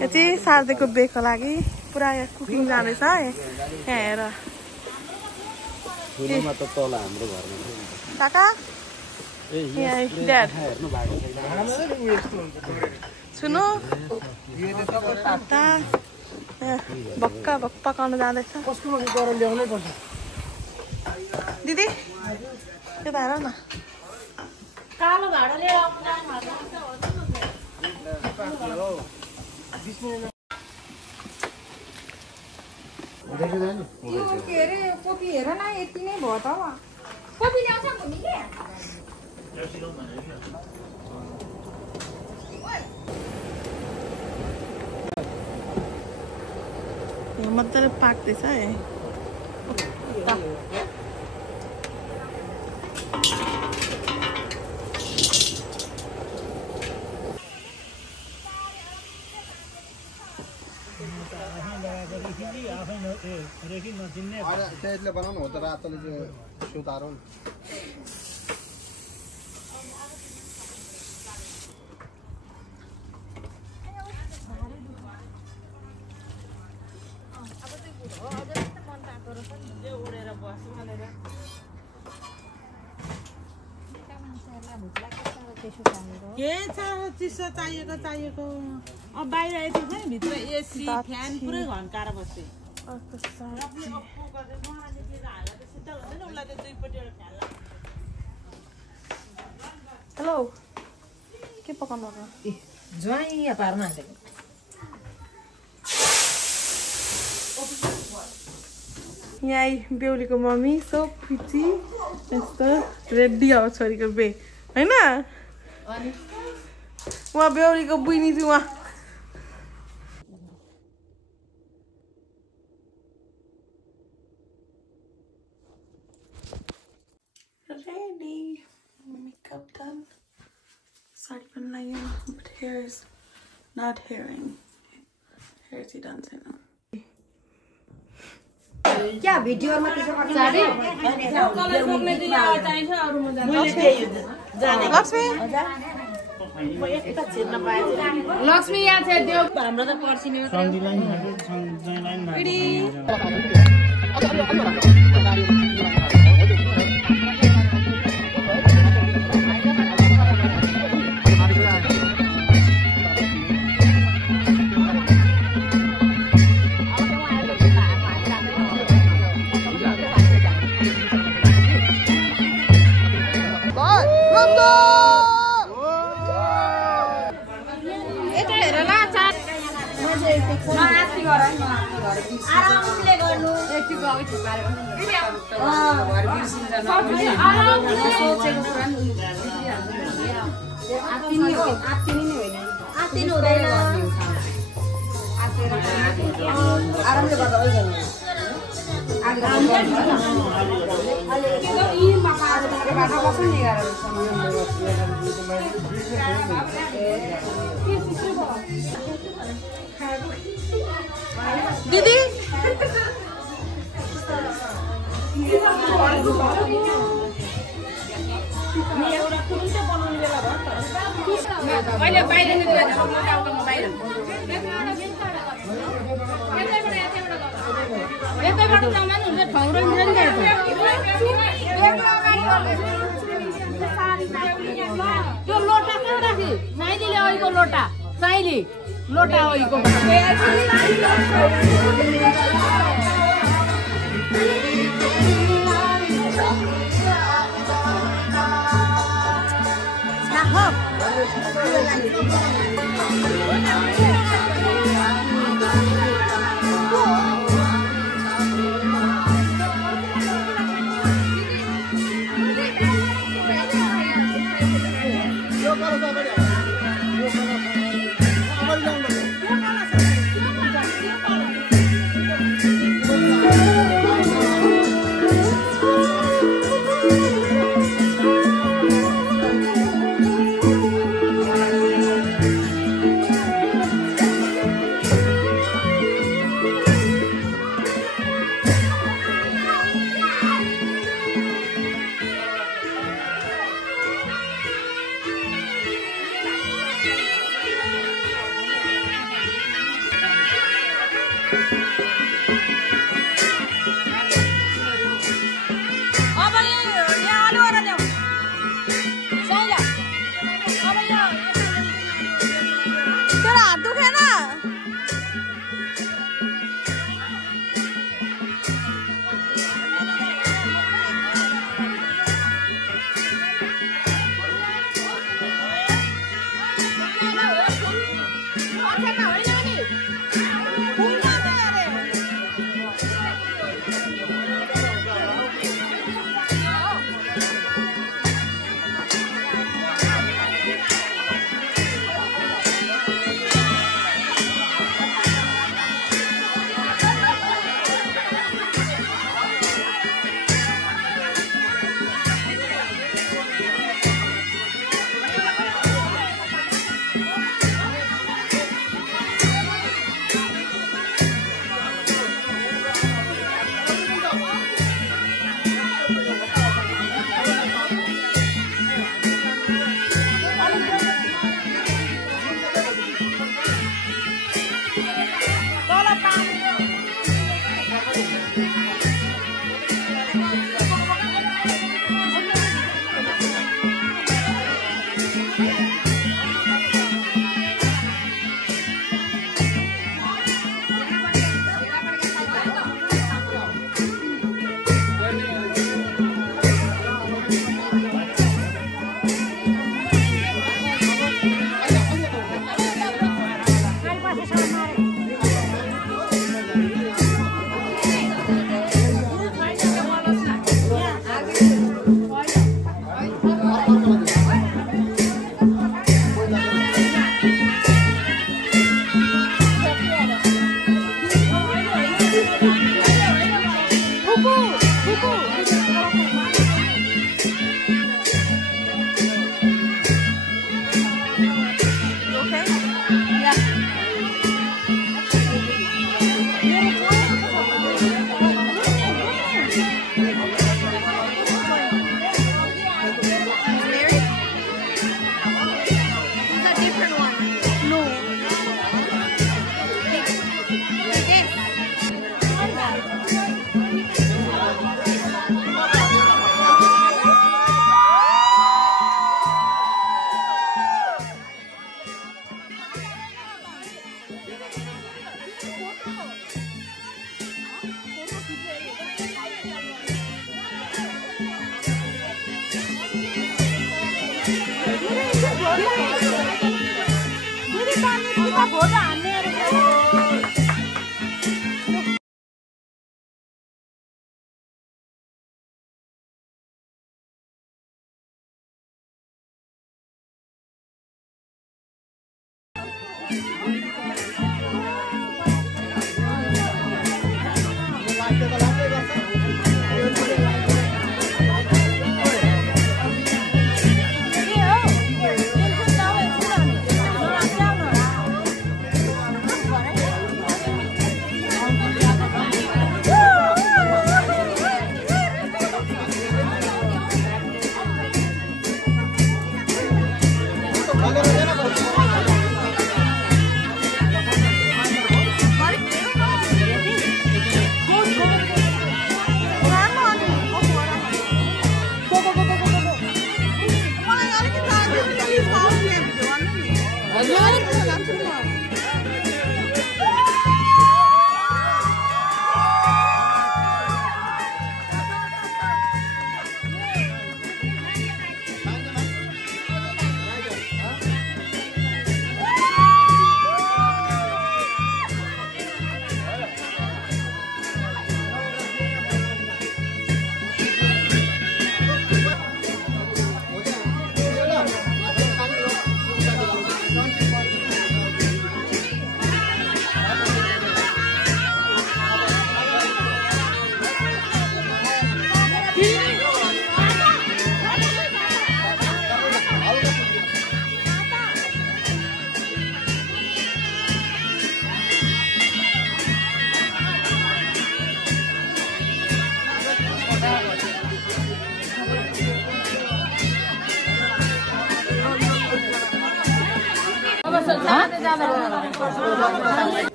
यति सार्देको बेको लागि पुरा यहाँ कुकिङ जाँदैछ है यहाँ हेर काका ड्याड सुनु भक्का भक्का पकाउन जाँदैछ दिदी यता हेर न कालो भाडा लिएर के अरे कोपी हेर न यति नै भयो त कोपी ल्याउँछ भूमिले मजाले पाक्दैछ है त्यसले बनाउनु हो त रातले सुतारो चिसो चाहिएको अब बाहिर यति छ नि भित्र एसी फ्यान पुरै घन्काएर बस्थे हेलो के पकाउनु ज्वाइँ पार्न हालेको यहाँ बेहुलीको मम्मी सो पिची यस्तो रेडी हो छोरीको बे होइन उहाँ बेहुलीको बुइनी चाहिँ उहाँ रेडी मेकअप डन साडी पनि लाग्यो but here is not hearing here चाहिँ डन छैन क्या भिडियोमा त्यसो साडी लक्ष्मी यहाँ छ त्यो हाम्रो त पर्सिने आरामले गर्नु यति गयो छुपारेको आरामले सोचेको कुरा नि आत्तिनी होइन आत्तिनु हुँदैन आरामले गर्दा होइ गर्नु दिदी अहिले बाहिर यतैबाट जाँदा नि हुन्छ ठाउँ र मिल्दैन त्यो लोटा कहाँ राखी साइलीले अहिलेको लोटा साइली लोटा अहिलेको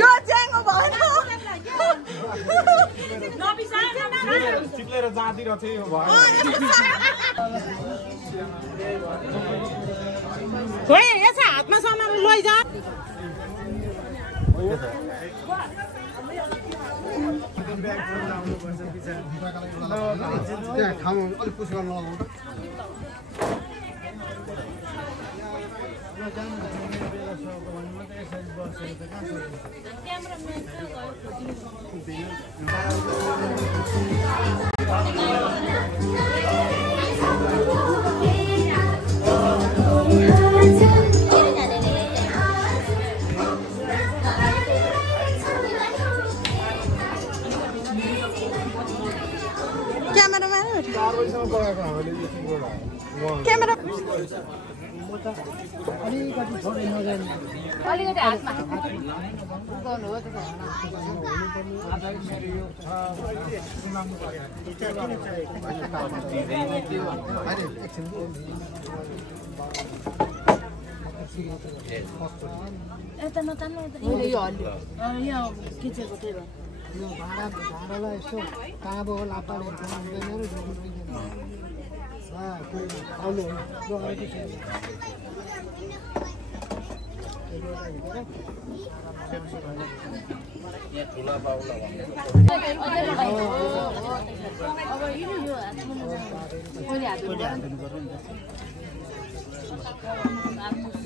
यो च्याङ्गो भएन चिप्लेर जाँदिरहेको थियो यसो हातमा सामान लैजा त्यहाँ ठाउँमा अलिक पुस गर्न लगाउनु क्यामेरा अलिकति हातमा गर्नु हो यता नतान्नु यो हल्यो यहाँ किचेको त्यही भएर यो भाँडालाई यसो काँबो लापाले हुँदैन र आउनु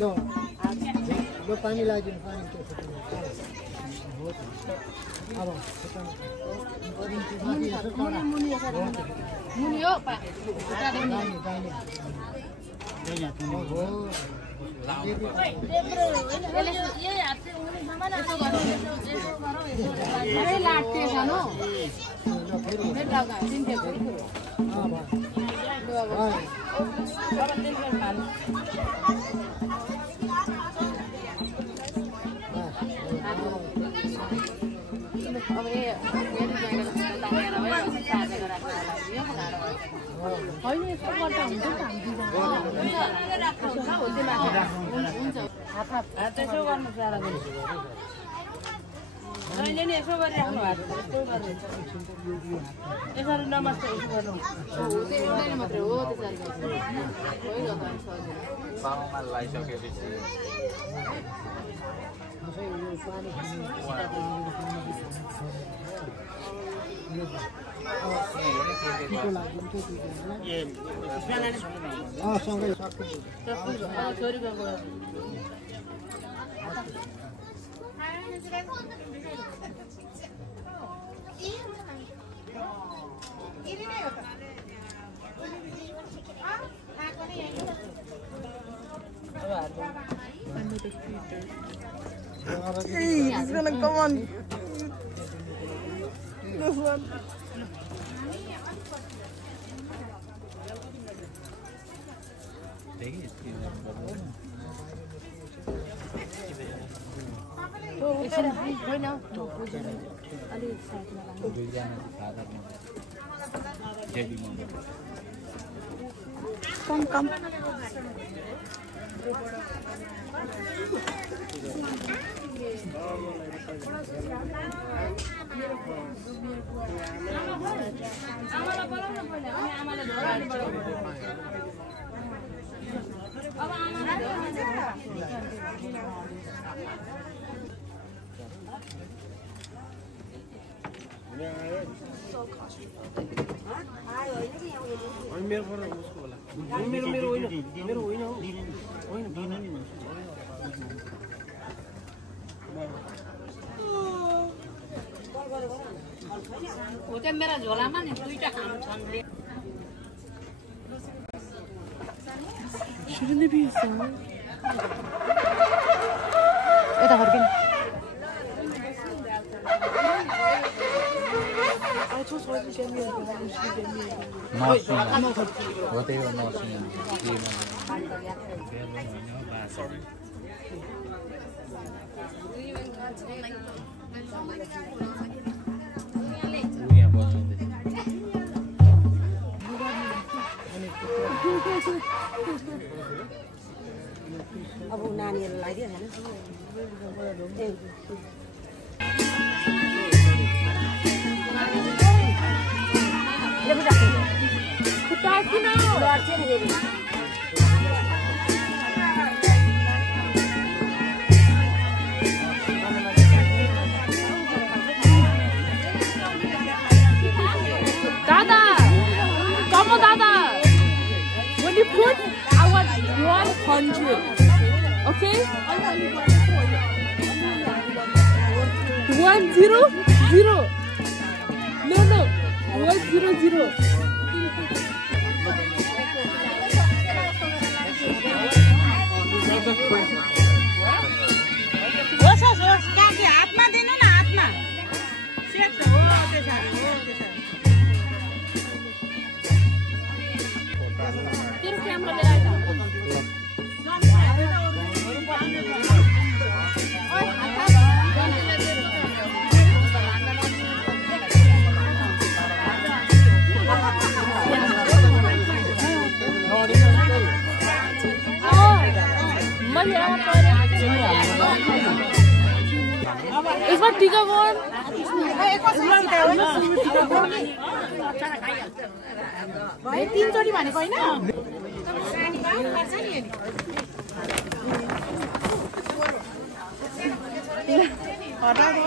यो पानी लगाइदिनु पानी अब मुनि हो अब होइन यस्तो गर्दा हुन्छ त्यसो गर्नु सारा जहिले नि यसो गरिराख्नु यसरी नमस्ते यसो गर्नु मात्रै हो He's gonna come on. This one. Come, come. मेरा झोलामा नि दुईटा खानु छन् Shouldn't it be a song? Eda harkin. अब नानीहरु लाग्यो हैन Dada, come on, Dada. When you put, I want 100. Okay? 100. No, 100. होस् काकी हातमा दिनु न हातमा सेट हो त्यसरी तेरो क्यामेरा लिएर आइज यसमा टिका गन भाइ 3 चोटी भनेको हैन हटा दो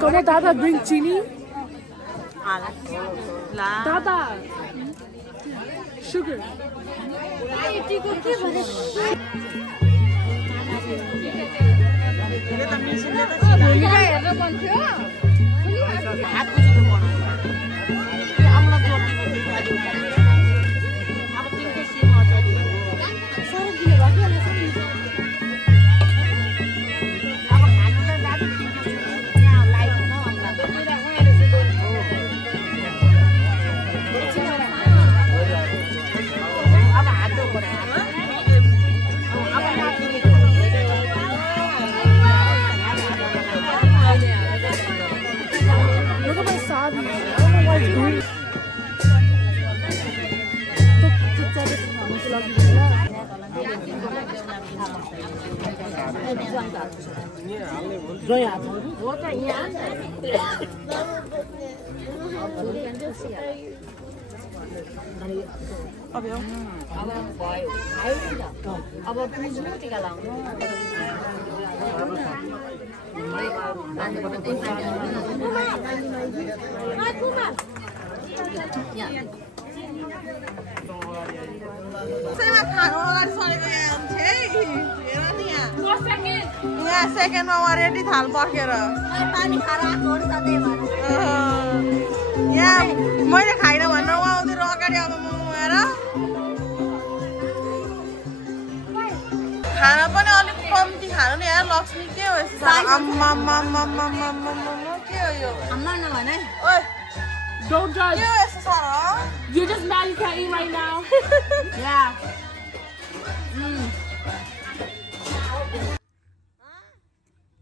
Come on, Dada, bring chini. Dada, sugar. Look at my sabi. I don't know why it's doing. अब पुज्नु टिका लाउनु सेकेन्डमा रेडी थाल पर्खेर यहाँ मैले खाइनँ भनेर उहाँ आउँदै अगाडि अब मोमोएर खाना पनि अलिक कम्ती खानु नि यार लक्ष्मी के हो यस्तो के हो यो ओइ Don't judge. के हो यस्तो साह्रो You're just mad you can't eat right now. Yeah.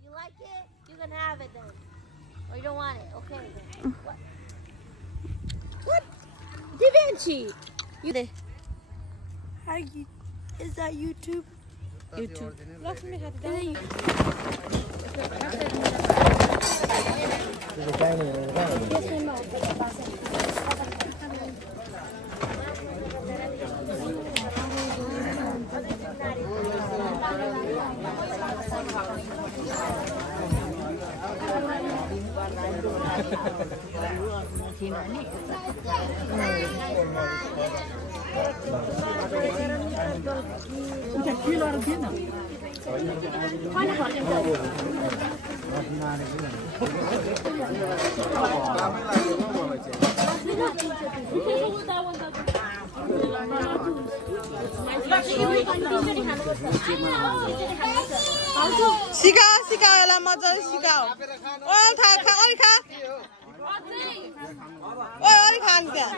You like it? You can have it then. Or you don't want it? Okay. What? Da Vinci! You there? Hi, is that YouTube? YouTube. सिकाओ सिकाओ यसलाई मजाले सिकाओ ओइ खा खा ओइ खा ओइ ओइ खान त्यहाँ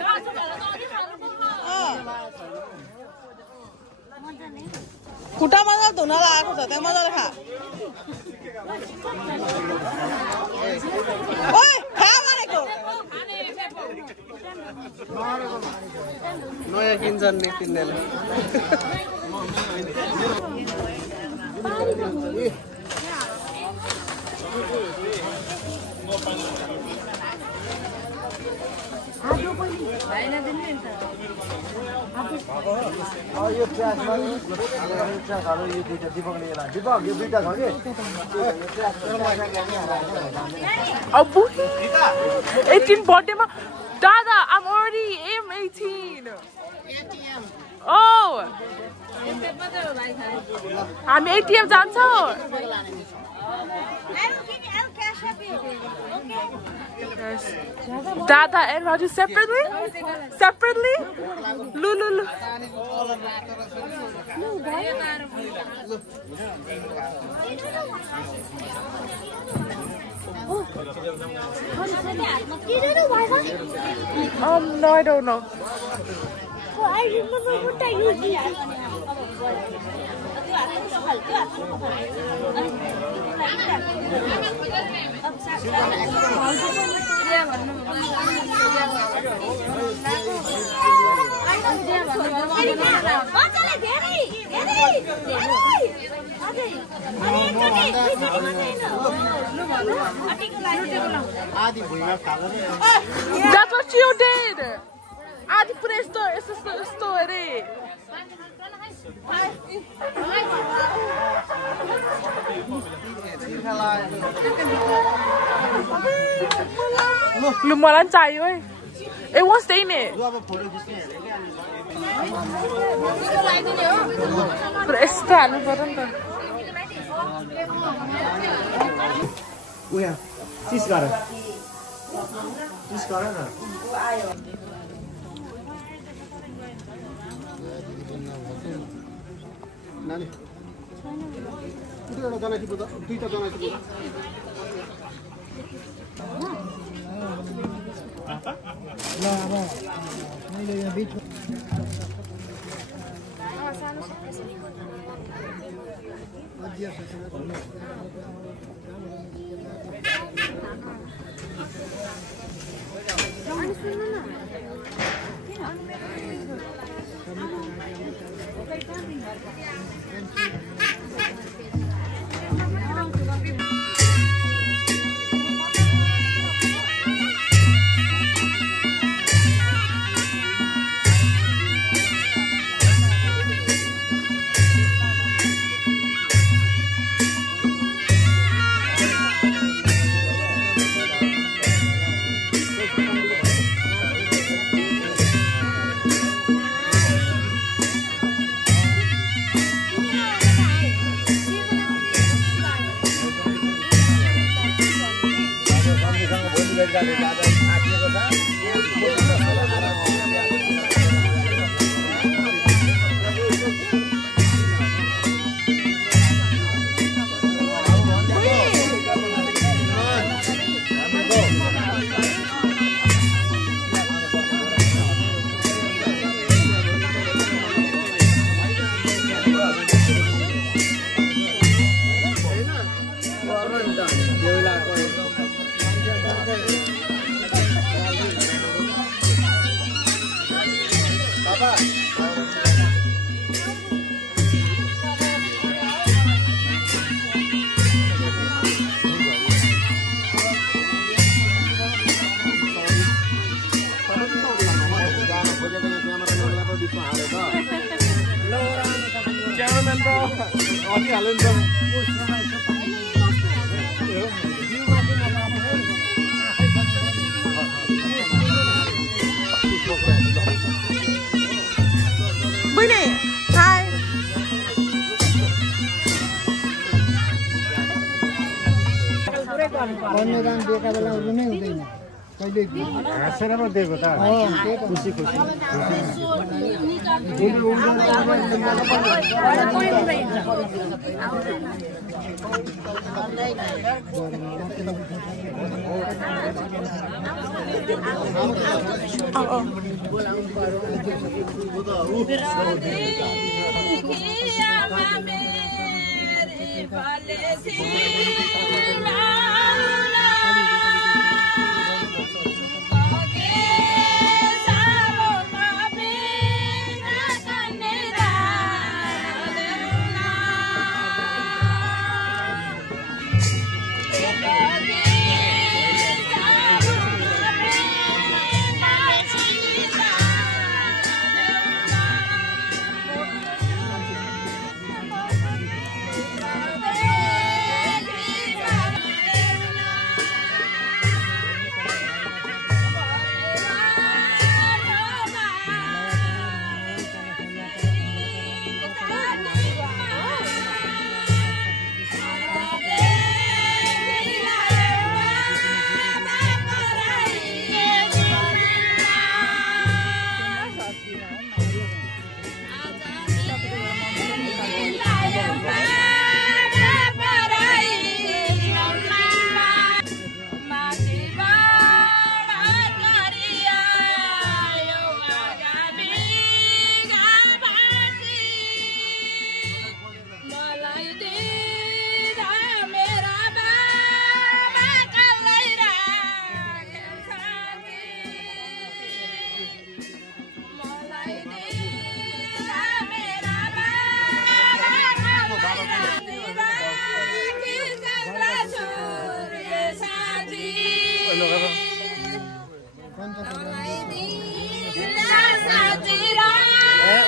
खुट्टा मजाले धुन लागेको छ त्यहाँ मजाले खा ओइ खा भनेको नयाँ किन्छन् नि किन्नेले यो ट्र्याकमा यो ट्र्याकहरु यो दुईटा दिपकले यसलाई दिपक यो दुईटा छ के Abu 18 birthday ma Dada, I'm already 18. Oh. I'm ATM जान्छौ Yes. Dada and Raju separately? Separately? Lulu. No, I don't know. Oh, I remember what I used to That's what you did. Adi presto essa story. Lu mau lancar oi. It won't stay in it. Presto anu beranta. उया चिज गर न नानी एउटा जना टिप्दा दुईटा जना टिप्दा ल अब मैले यहाँ बिचमा कन्यादान दिएका बेला अरू नै हुँदैन कहिले हाँसेर पो दिएको त खुसी खुसी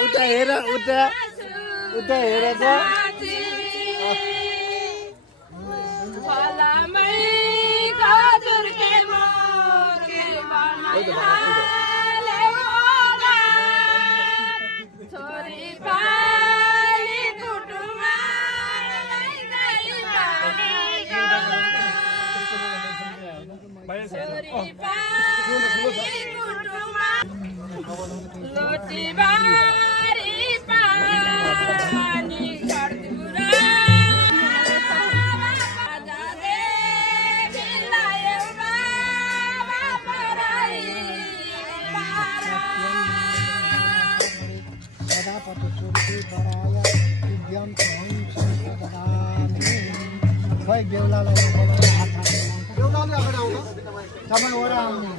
उता हेर उता उता हेर त खै बेहुलालाई तपाईँ ओरा आउने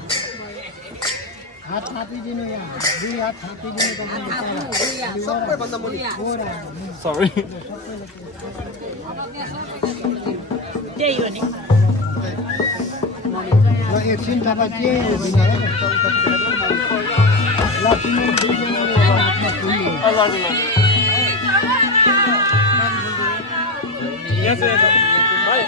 हात थापिदिनु यहाँ 2 हात थापिदिनु सबैभन्दा मुली सरी त्यही हो नि ल एकछिन तपाईँ के दिनु Yes, yes. Bye.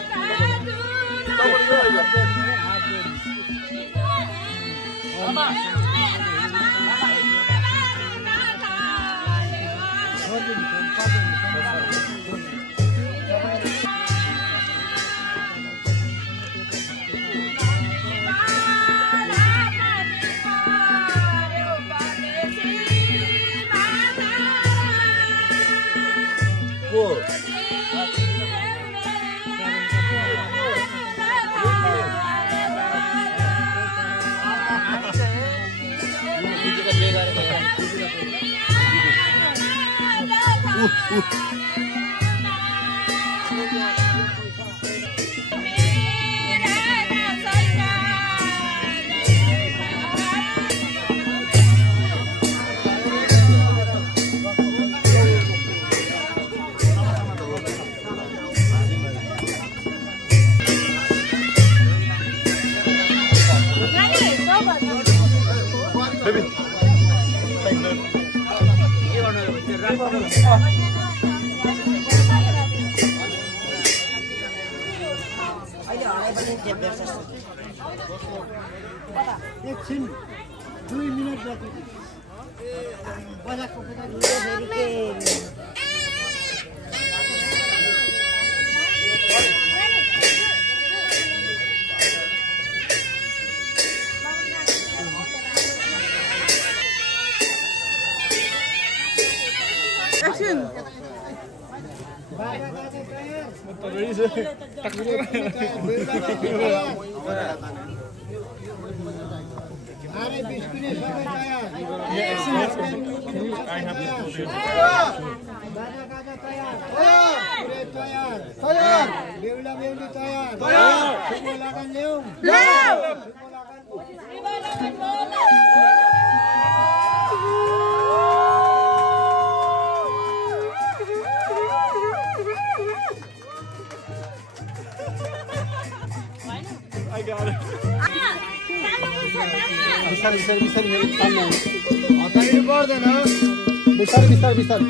एकछिन 2 मिनेट जति बजाको कुरा फेरि के एक्सन अरे बिस्कुट सबै तयार गाजा गाजा तयार पुरै तयार तयार बेहुला बेहुली तयार तयार सुको लगन ल्याऊ I got it. बिस्तारै बिस्तारै बिस्तारै मेरो थाम्नु हतारिनु पर्दैन बिस्तारै बिस्तारै बिस्तारै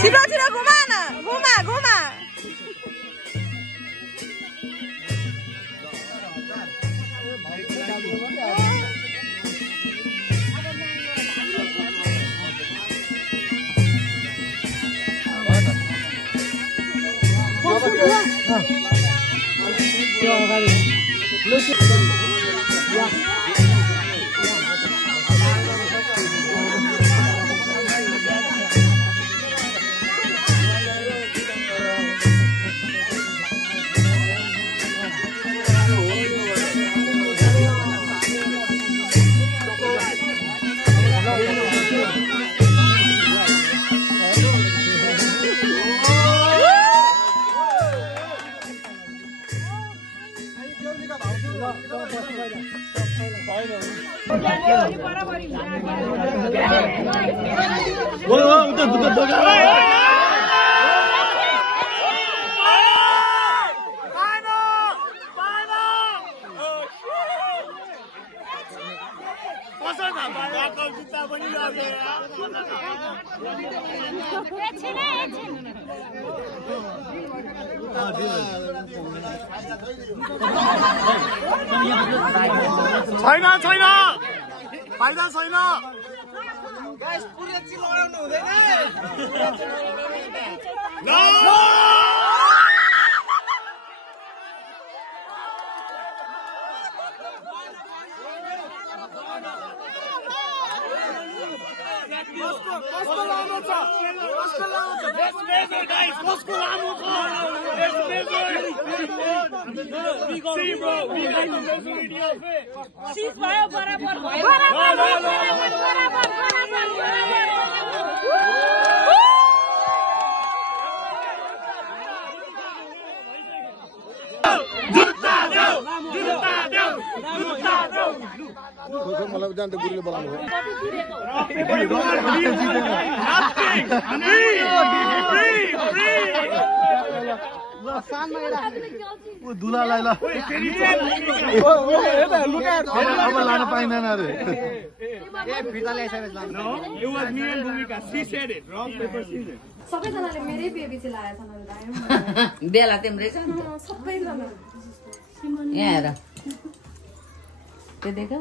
छिटो छिटो घुमा न घुमा घुमा त्यो अगाडि छैन फाइदा छैन गाइस पुरै चिलाउनु हुँदैन Moscow लामो छ Let's measure guys Moscow लामो छ Let's measure See bro we got to measure video ठीक भयो बराबर भयो मलाई जान्थे गुरुले बोलाउनु हो दुलालाई ल अब लान पाइँदैन रे सबैजनाले मेरै बेबी चाहिँ लाएछ बेला तिम्रै छ सबैजना यहाँ हेर त्यो देख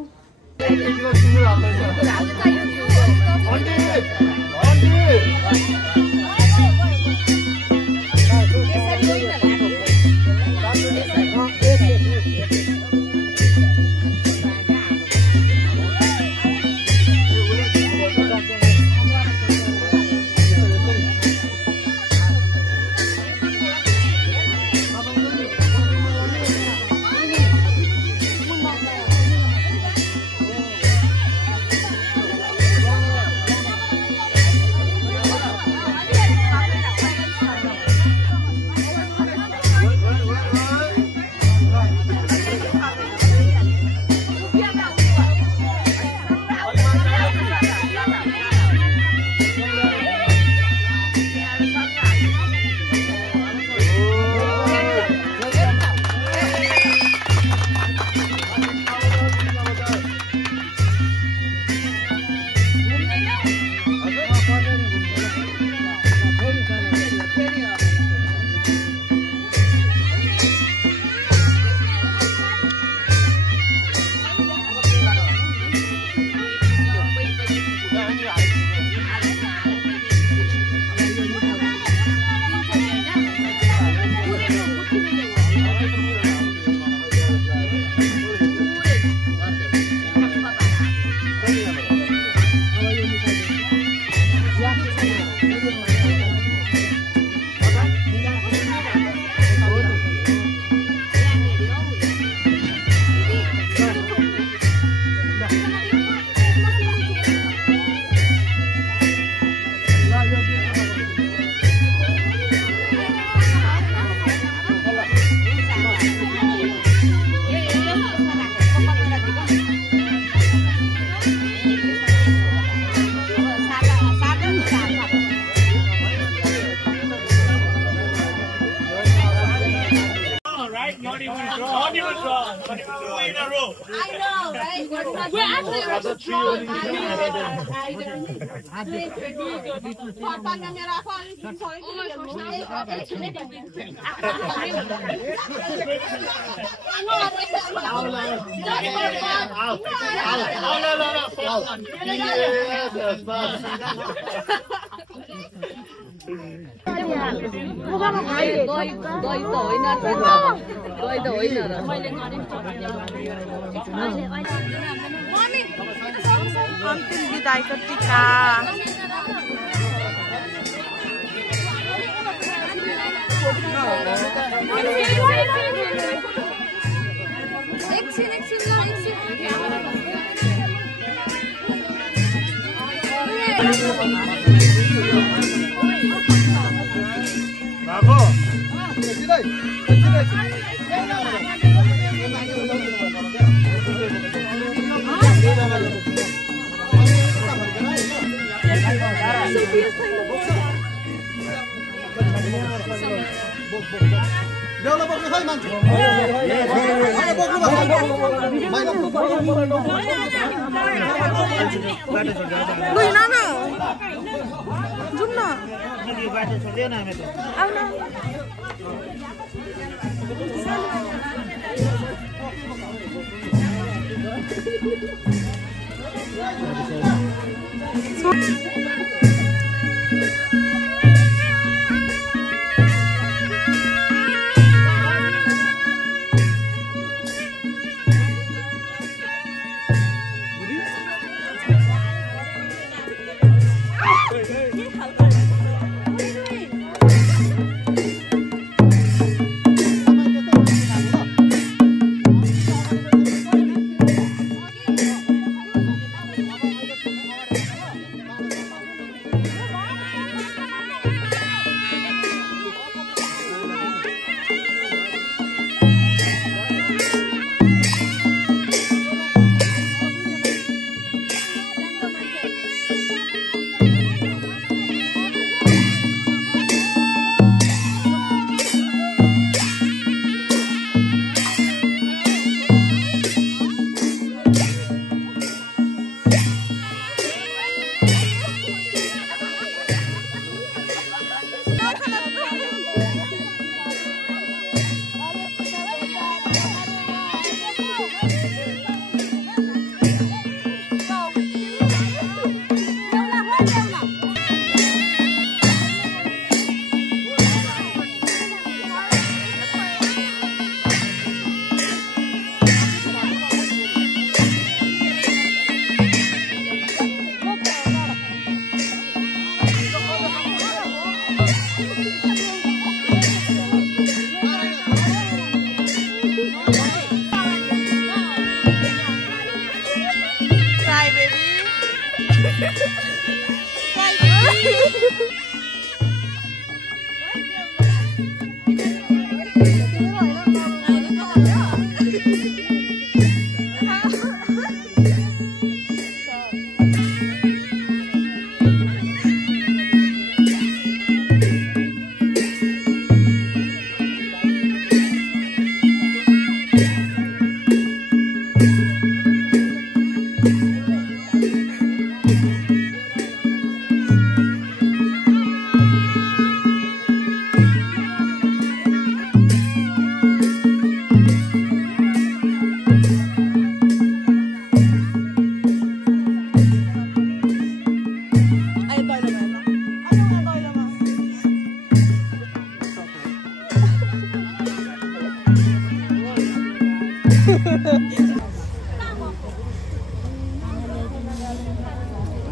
अन्तिम विदाईको टीका जाउँ न यो बाटो छोड्दैन हामी त आउन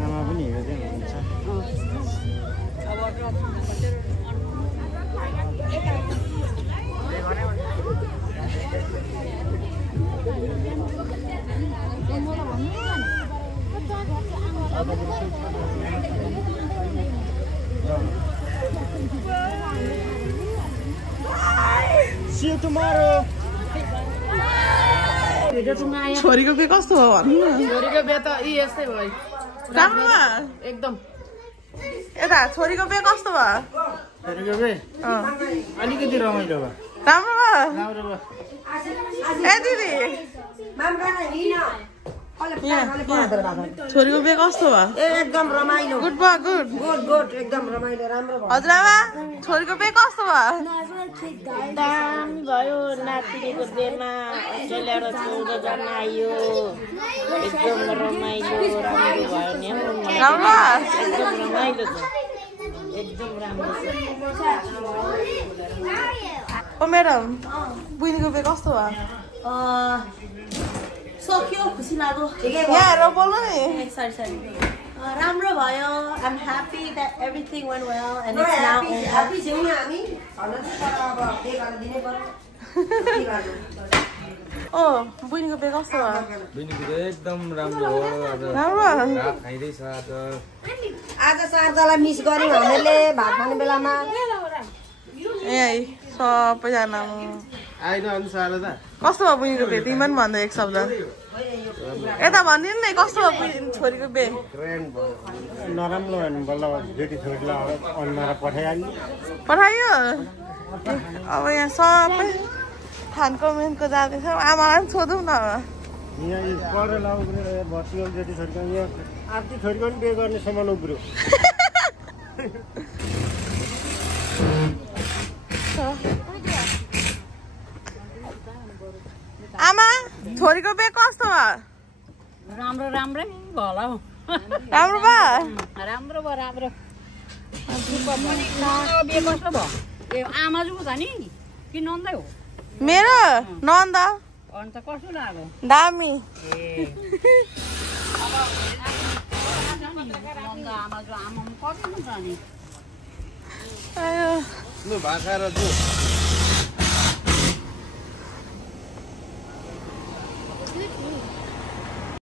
आमा पनि हेर्दै हुन्छ See you tomorrow. छोरीको बिहे कस्तो हो भन्नु न छोरीको बिहे त यस्तै भयो राम्रो भयो एकदम यता छोरीको बिहे कस्तो भयो छोरीको बिहे अलिकति रमाइलो भयो राम्रो भयो राम्रो भयो ए दिदी छोरीको बिहे कस्तो भयो एकदम रमाइलो गुड भयो गुड गुड गुड एकदम रमाइलो राम्रो भयो हजुरआमा छोरीको बिहे कस्तो भयो दामी भयो नातिनीको बिहेमा अस्ट्रेलियाबाट 14 जना आयो एकदम रमाइलो राम्रो भयो नि राम्रो एकदम रमाइलो छ एकदम राम्रो ओ म्याडम बुइनीको बिहे कस्तो भयो सक्यो खुसी लाग्यो यहाँ हेरेर बोल्नु नि सरी राम्रो भयो I'm happy that everything went well and it's now over happy छौं नि हामी अब के गर्न दिनै पर्यो ओ बुइनीको बिहे कस्तो भयो बुइनीको बिहे एकदम राम्रो हो राम्रो भात खाइदैछ आज शारदालाई मिस गर्यौं हामीले भात खाने बेलामा यही सबैजना आइन अनि शारदा कस्तो भयो बुइनीको बिहे तिमी पनि भन्दै एक शब्द यता भनिदिनु नि कस्तो भयो छोरीको बिहे नराम्रो भन्नु बल्ल जेठी छोरीलाई अन्मारा पठाइहाल्नु पठाइयो अब यहाँ सबै खानको मेनको जाँदैछ आमालाई पनि सोधौँ न यहाँ पढेर उब्रियो भर्ती जेठी छोरीको यहाँ आर्ती छोरीको पनि बिहे गर्ने सम्मान उब्रियो आमा छोरीको बिहे कस्तो भयो? राम्रो राम्रै भयो हौ। राम्रो भयो? राम्रो भयो राम्रो। बिहे कस्तो भयो? ए आमाजुको छ नि कि नन्दै हो? मेरो नन्द। अन्त कस्तो लाग्यो? दामी। नन्द आमाजु आमामा कस्तो हुन्छ नि? लु भाका र जो